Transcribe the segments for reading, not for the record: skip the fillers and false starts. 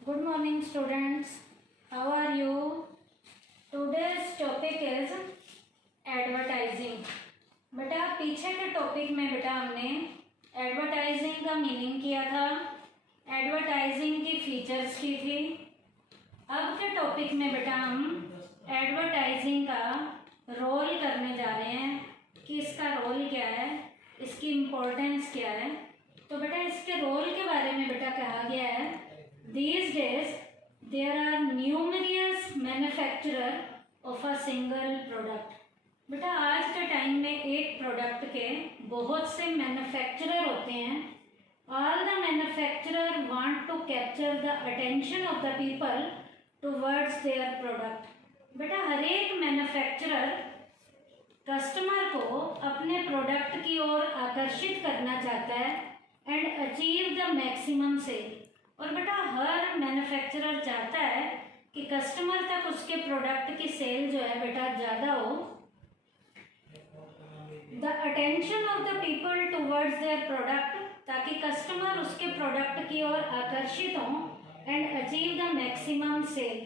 Good morning students. How are you? Today's topic is advertising. बेटा पीछे के topic में बेटा हमने एडवर्टाइजिंग का मीनिंग किया था, एडवर्टाइजिंग की फीचर्स की थी। अब के टॉपिक में बेटा हम एडवर्टाइजिंग का रोल करने जा रहे हैं कि इसका रोल क्या है, इसकी इम्पोर्टेंस क्या है। तो बेटा इसके रोल के बारे में बेटा कहा गया है, these days there are numerous manufacturer of a single product। बेटा आज के टाइम में एक प्रोडक्ट के बहुत से मैन्युफैक्चरर होते हैं। All the manufacturer want to capture the attention of the people towards their product. बेटा हर एक मैन्युफैक्चरर कस्टमर को अपने प्रोडक्ट की ओर आकर्षित करना चाहता है and achieve the maximum sale. और बेटा हर मैन्युफैक्चरर चाहता है कि कस्टमर तक उसके प्रोडक्ट की सेल जो है बेटा ज़्यादा हो। The attention of the people towards their product, ताकि कस्टमर उसके प्रोडक्ट की ओर आकर्षित हों and achieve the maximum sale.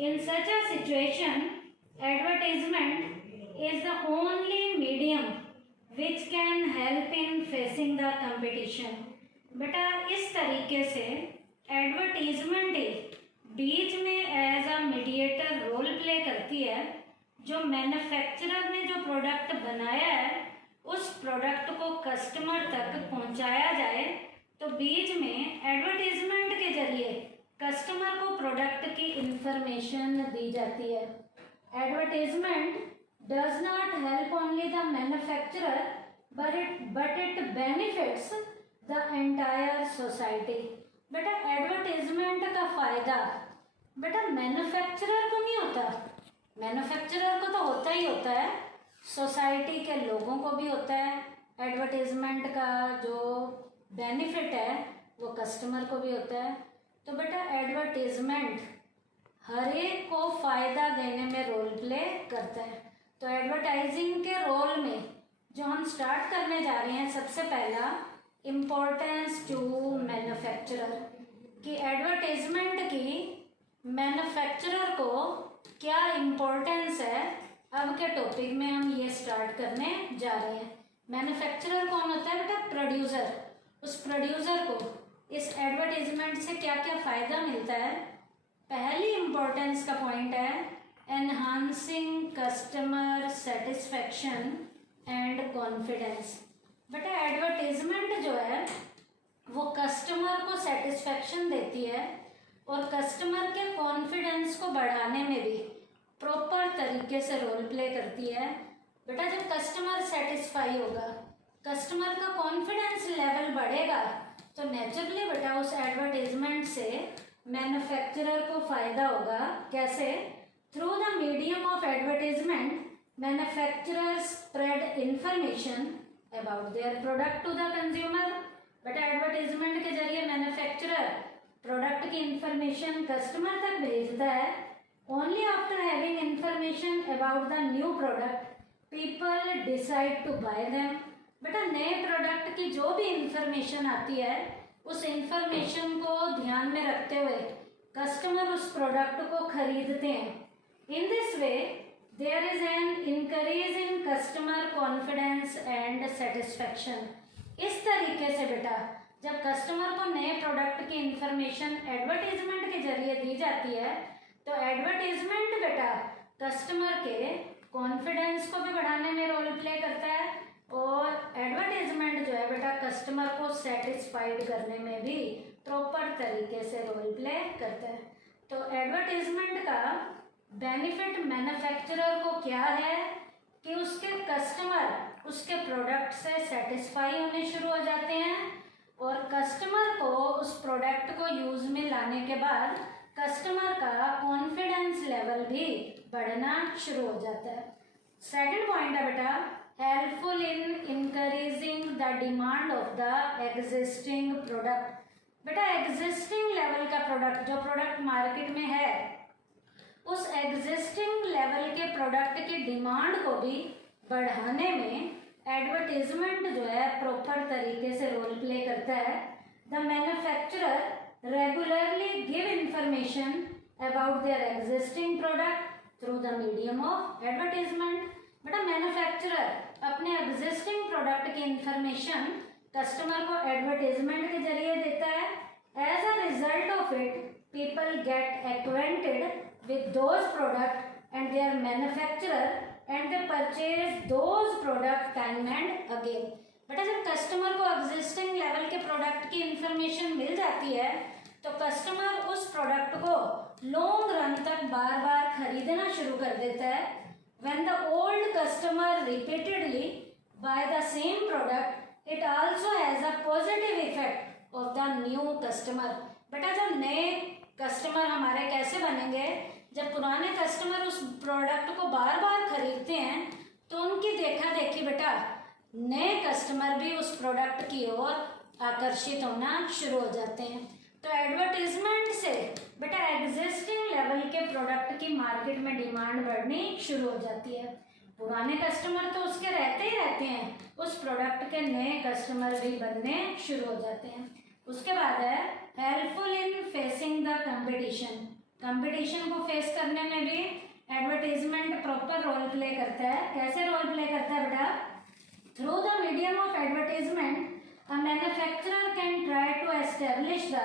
In such a situation advertisement is the only medium which can help in facing the competition. बेटा इस तरीके से एडवर्टीजमेंट बीच में as a mediator role play करती है। जो मैन्युफैक्चरर ने जो प्रोडक्ट बनाया है उस प्रोडक्ट को कस्टमर तक पहुंचाया जाए, तो बीच में एडवर्टीजमेंट के जरिए कस्टमर को प्रोडक्ट की इंफॉर्मेशन दी जाती है। Advertisement does not help only the manufacturer but it benefits the entire society. बेटा एडवर्टीजमेंट का फायदा बेटा मैन्युफैक्चरर को नहीं होता, मैन्युफैक्चरर को तो होता ही होता है, सोसाइटी के लोगों को भी होता है। एडवर्टीजमेंट का जो बेनिफिट है वो कस्टमर को भी होता है। तो बेटा एडवर्टीजमेंट हर एक को फ़ायदा देने में रोल प्ले करता है। तो एडवर्टाइजिंग के रोल में जो हम स्टार्ट करने जा रहे हैं, सबसे पहला इम्पोर्टेंस टू मैन्युफैक्चरर, कि एडवर्टाइजमेंट की मैन्युफैक्चरर को क्या इम्पोर्टेंस है। अब के टॉपिक में हम ये स्टार्ट करने जा रहे हैं। मैन्युफैक्चरर कौन होता है बेटा? प्रोड्यूसर। उस प्रोड्यूसर को इस एडवर्टाइजमेंट से क्या क्या फ़ायदा मिलता है। पहली इम्पोर्टेंस का पॉइंट है enhancing customer satisfaction and confidence. बेटा एडवर्टीजमेंट जो है वो कस्टमर को सेटिस्फैक्शन देती है और कस्टमर के कॉन्फिडेंस को बढ़ाने में भी प्रॉपर तरीके से रोल प्ले करती है। बेटा जब कस्टमर सेटिस्फाई होगा, कस्टमर का कॉन्फिडेंस लेवल बढ़ेगा, तो नेचुरली बेटा उस एडवर्टीजमेंट से मैन्युफैक्चरर को फ़ायदा होगा। कैसे? Through the medium of advertisement manufacturer spread information about their product to the consumer. बेटा एडवर्टीजमेंट के जरिए मैन्युफैक्चरर प्रोडक्ट की इंफॉर्मेशन कस्टमर तक भेजता है। Only after having information about the new product people decide to buy them. बेटा नए product की जो भी इंफॉर्मेशन आती है उस इंफॉर्मेशन को ध्यान में रखते हुए कस्टमर उस प्रोडक्ट को खरीदते हैं। इन this way there is an increase in customer confidence and satisfaction। इस तरीके से बेटा जब कस्टमर को नए प्रोडक्ट की इंफॉर्मेशन एडवर्टीजमेंट के जरिए दी जाती है, तो एडवर्टीजमेंट बेटा कस्टमर के कॉन्फिडेंस को भी बढ़ाने में रोल प्ले करता है और एडवर्टीजमेंट जो है बेटा कस्टमर को सेटिस्फाइड करने में भी प्रॉपर तरीके से रोल प्ले करता है। तो एडवर्टीजमेंट का बेनिफिट मैन्युफैक्चरर को क्या है कि उसके कस्टमर उसके प्रोडक्ट से सेटिस्फाई होने शुरू हो जाते हैं और कस्टमर को उस प्रोडक्ट को यूज़ में लाने के बाद कस्टमर का कॉन्फिडेंस लेवल भी बढ़ना शुरू हो जाता है। सेकंड पॉइंट है बेटा helpful in increasing the demand of the existing product. बेटा एग्जिस्टिंग लेवल का प्रोडक्ट, जो प्रोडक्ट मार्केट में है, उस एग्जिस्टिंग लेवल के प्रोडक्ट की डिमांड को भी बढ़ाने में एडवर्टीजमेंट जो है प्रॉपर तरीके से रोल प्ले करता है। The manufacturer regularly give information about their existing product through the medium of advertisement. बेटा मैन्युफैक्चरर अपने एग्जिस्टिंग प्रोडक्ट की इंफॉर्मेशन कस्टमर को एडवर्टाइजमेंट के जरिए देता है. As a result of it people get acquainted with those product and their manufacturer and they purchase those product time and again. बेटा जब कस्टमर को एग्जिस्टिंग लेवल के प्रोडक्ट की इंफॉर्मेशन मिल जाती है तो कस्टमर उस प्रोडक्ट को लॉन्ग रन तक बार बार खरीदना शुरू कर देता है. When the old customer repeatedly buy the same product, it also has a positive effect of the new customer. बेटा जब नए कस्टमर हमारे कैसे बनेंगे, जब पुराने कस्टमर उस प्रोडक्ट को बार बार खरीदते हैं तो उनकी देखा देखी बेटा नए कस्टमर भी उस प्रोडक्ट की ओर आकर्षित होना शुरू हो जाते हैं. तो एडवर्टीजमेंट से बेटा एग्जिस्टिंग लेवल के प्रोडक्ट की मार्केट में डिमांड बढ़नी शुरू हो जाती है. पुराने कस्टमर तो उसके रहते ही रहते हैं, उस प्रोडक्ट के नए कस्टमर भी बनने शुरू हो जाते हैं. उसके बाद है helpful in facing the competition. Competition को फेस करने में भी एडवर्टीजमेंट प्रॉपर रोल प्ले करता है. कैसे रोल प्ले करता है बेटा? Through the medium of advertisement a manufacturer can try to establish the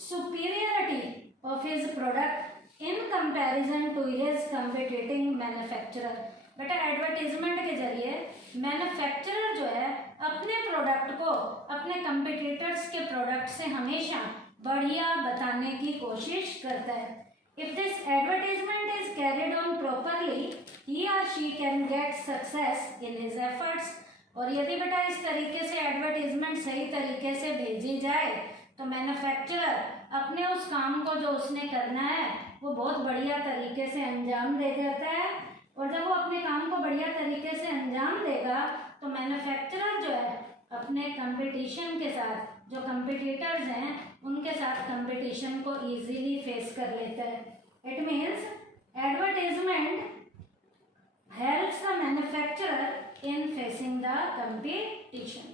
superiority of his product in comparison to his competiting manufacturer. बेटा एडवर्टीजमेंट के जरिए मैन्युफैक्चरर जो है अपने प्रोडक्ट को अपने कंपटीटर्स के प्रोडक्ट से हमेशा बढ़िया बताने की कोशिश करता है. If this advertisement is carried on properly, he or she can get success in his efforts. और यदि बेटा इस तरीके से एडवर्टीजमेंट सही तरीके से भेजी जाए तो मैन्युफैक्चरर अपने उस काम को जो उसने करना है वो बहुत बढ़िया तरीके से अंजाम दे देता है. और जब वो अपने काम को बढ़िया तरीके से अंजाम देगा तो मैन्युफैक्चरर जो है अपने कंपटीशन के साथ जो कंपटीटर्स हैं उनके साथ कंपटीशन को इजीली फेस कर लेता है. It means advertisement helps the manufacturer in facing the competition.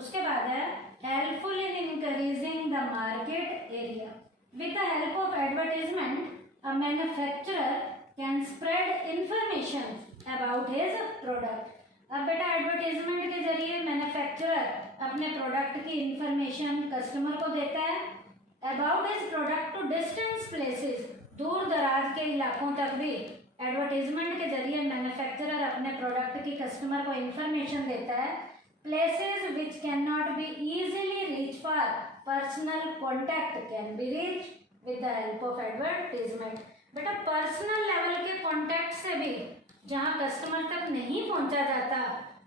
उसके बाद है helpful in increasing the market area. With the help of advertisement a manufacturer can spread information about his product. अब बेटा advertisement के जरिए मैन्युफैक्चरर अपने product की information customer को देता है about his product to distance places. दूर दराज के इलाकों तक भी एडवर्टाइजमेंट के जरिए मैन्युफैक्चरर अपने प्रोडक्ट की कस्टमर को इंफॉर्मेशन देता है. Places which can not be easily reach for personal contact can be reach with the help of advertisement. बेटा पर्सनल लेवल के कॉन्टैक्ट से भी जहाँ कस्टमर तक नहीं पहुँचा जाता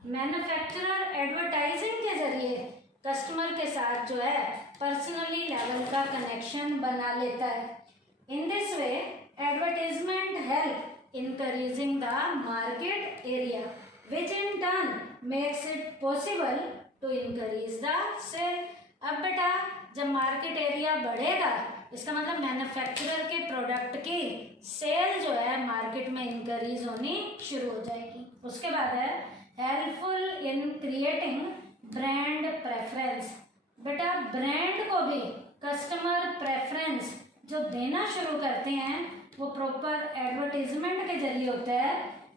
मैन्युफैक्चरर एडवर्टाइजिंग के जरिए कस्टमर के साथ जो है पर्सनली लेवल का कनेक्शन बना लेता है. In this way advertisement help increasing the market area which in turn makes it possible to increase the sale. अब बेटा जब मार्केट एरिया बढ़ेगा इसका मतलब मैन्युफैक्चरर के प्रोडक्ट की सेल जो है मार्केट में इंक्रीज होनी शुरू हो जाएगी. उसके बाद है helpful in creating brand preference. बेटा ब्रांड को भी कस्टमर प्रेफरेंस जो देना शुरू करते हैं वो प्रॉपर एडवर्टाइजमेंट के जरिए होता है.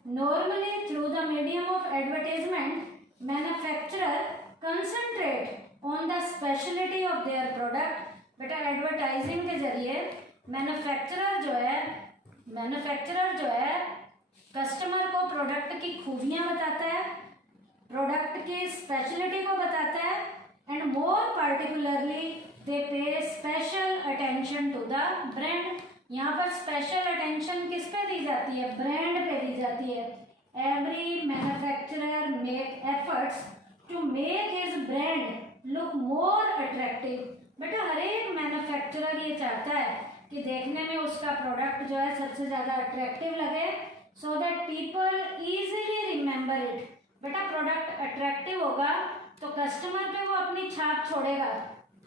Normally through the medium of advertisement manufacturer concentrate on the speciality of their product. बेटा एडवर्टाइजिंग के जरिए मैन्युफैक्चरर जो है कस्टमर को प्रोडक्ट की खूबियां बताता है, प्रोडक्ट की स्पेशलिटी को बताता है and more particularly they pay special attention to the brand. यहाँ पर स्पेशल अटेंशन किस पे दी जाती है? ब्रांड पे दी जाती है. Every manufacturer make efforts to make his brand look more attractive. बेटा हर एक मैन्युफैक्चरर ये चाहता है कि देखने में उसका प्रोडक्ट जो है सबसे ज़्यादा अट्रैक्टिव लगे so that people easily remember it. बेटा प्रोडक्ट अट्रैक्टिव होगा तो कस्टमर पे वो अपनी छाप छोड़ेगा,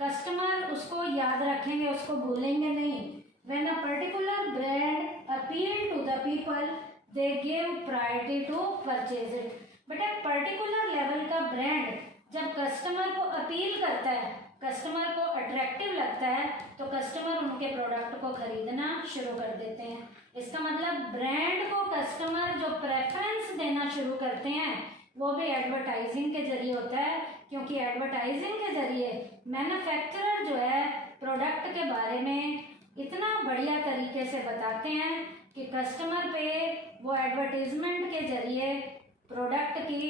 कस्टमर उसको याद रखेंगे, उसको भूलेंगे नहीं. When a particular brand appeal to the people, they give priority to purchase it. बेटा पर्टिकुलर लेवल का ब्रांड जब कस्टमर को अपील करता है कस्टमर को अट्रैक्टिव लगता है तो कस्टमर उनके प्रोडक्ट को खरीदना शुरू कर देते हैं। इसका मतलब ब्रांड को कस्टमर जो प्रेफरेंस देना शुरू करते हैं वो भी एडवर्टाइजिंग के जरिए होता है, क्योंकि एडवर्टाइजिंग के जरिए मैन्युफैक्चरर जो है प्रोडक्ट के बारे में इतना बढ़िया तरीके से बताते हैं कि कस्टमर पे वो एडवर्टीजमेंट के जरिए प्रोडक्ट की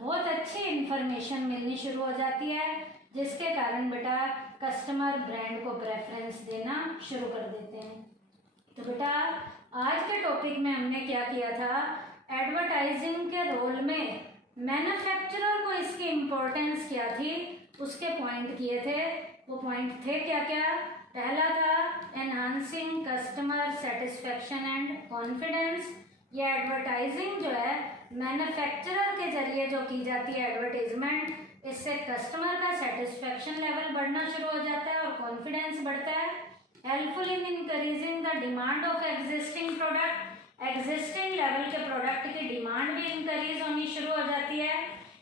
बहुत अच्छी इंफॉर्मेशन मिलनी शुरू हो जाती है, जिसके कारण बेटा कस्टमर ब्रांड को प्रेफरेंस देना शुरू कर देते हैं। तो बेटा आज के टॉपिक में हमने क्या किया था, एडवर्टाइजिंग के रोल में मैन्युफैक्चरर को इसकी इम्पोर्टेंस क्या थी उसके पॉइंट किए थे। वो पॉइंट थे क्या क्या, पहला था enhancing customer satisfaction and confidence. ये एडवर्टाइजिंग जो है मैन्युफैक्चरर के जरिए जो की जाती है एडवर्टीजमेंट, इससे कस्टमर का सेटिस्फेक्शन लेवल बढ़ना शुरू हो जाता है और कॉन्फिडेंस बढ़ता है। Helpful in increasing the demand of existing product, existing level के प्रोडक्ट की डिमांड भी इंक्रीज होनी शुरू हो जाती है।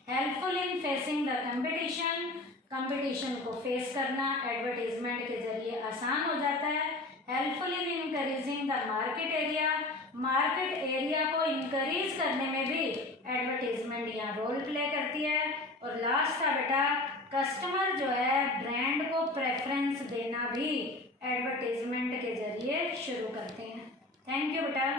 Helpful in facing the competition, competition को फेस करना एडवर्टीजमेंट के जरिए आसान हो जाता है। Helpful in increasing the market area, market area को इंक्रीज करने में भी एडवर्टीजमेंट यहाँ रोल प्ले करती है। और लास्ट था बेटा कस्टमर जो है ब्रांड को प्रेफरेंस देना भी एडवर्टीजमेंट के जरिए शुरू करते हैं। थैंक यू बेटा।